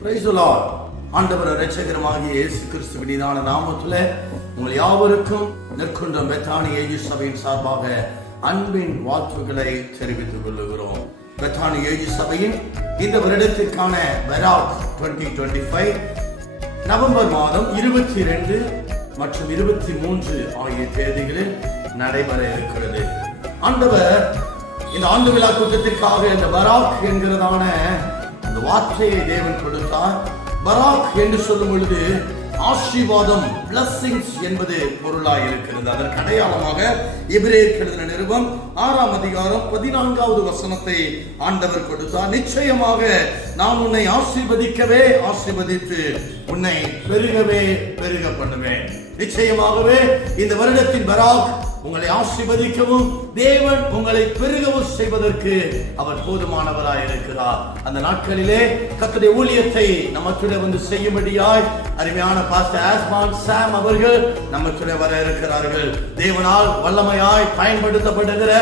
Praise the Lord. ஆண்டவர் இரட்சகருமாகிய இயேசு கிறிஸ்துவின் இனிதான நாமத்திலே உங்கள் யாவருக்கும் நற்குன்றம் பெத்தானி ஏஜி சபையின் சார்பாக அன்பின் வாழ்த்துக்களை தெரிவித்துக் கொள்கிறோம். பெத்தானி ஏஜி சபையின் இந்த வருடத்திற்கான பராக் 2025 நவம்பர் மாதம் 22 மற்றும் 23 ஆகிய தேதிகளில் நடைபெற இருக்கிறது. ஆண்டவர் இந்த ஆண்டு விழா கூட்டத்திற்காக இந்த பராக் என்கிறதான அந்த வார்த்தையை தேவன் கொடுத்தார். பராக் என்று சொல்லும் பொழுது ஆசீர்வாதம், blessings என்பது பொருளாய் இருக்கிறது. அதற்கு அடையாளமாக எபிரேயருக்கு எழுதின நிருபம் 6ஆம் அதிகாரம் 14வது வசனத்தை ஆண்டவர் கொடுத்தார். நிச்சயமாக நான் உன்னை ஆசீர்வதிக்கவே ஆசீர்வதித்து உன்னை பெருகவே பெருக பண்ணுவேன். நிச்சயமாகவே இந்த வருடத்தின் பராக் உங்களை ஆசீர்வதிக்கவும் தேவன் உங்களை பெருகவும் செய்வதற்கு அவர் போதுமானவராய் இருக்கிறார். அந்த நாட்களிலே கர்த்தருடைய ஊழியத்தை நமக்குள்ளே வந்து செய்யும்படியாய் அருமையான பாஸ்டர் ஆஸ்மான் சாம் அவர்கள் நமக்குள்ளே வர இருக்கிறார்கள். தேவனால் வல்லமையாய் பயன்படுத்தப்படுகிற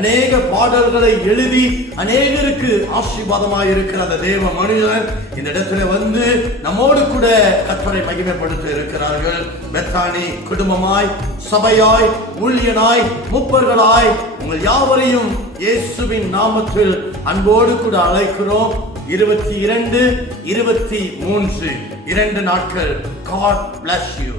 அநேக பாடல்களை எழுதி அநேகருக்கு ஆசீர்வாதமாய் இருக்கிற அந்த தேவ மனிதர் இந்த இடத்துல வந்து நம்மோடு கூட கர்த்தரை மகிமைப்படுத்த இருக்கிறார்கள். பெத்தானி குடும்பமாய், சபையாய், ஊழியனாய், முப்பர்களாய் உங்கள் யாவரையும் இயேசுவின் நாமத்தில் அன்போடு கூட அழைக்கிறோம். 22, 23 2 நாட்கள். God bless you.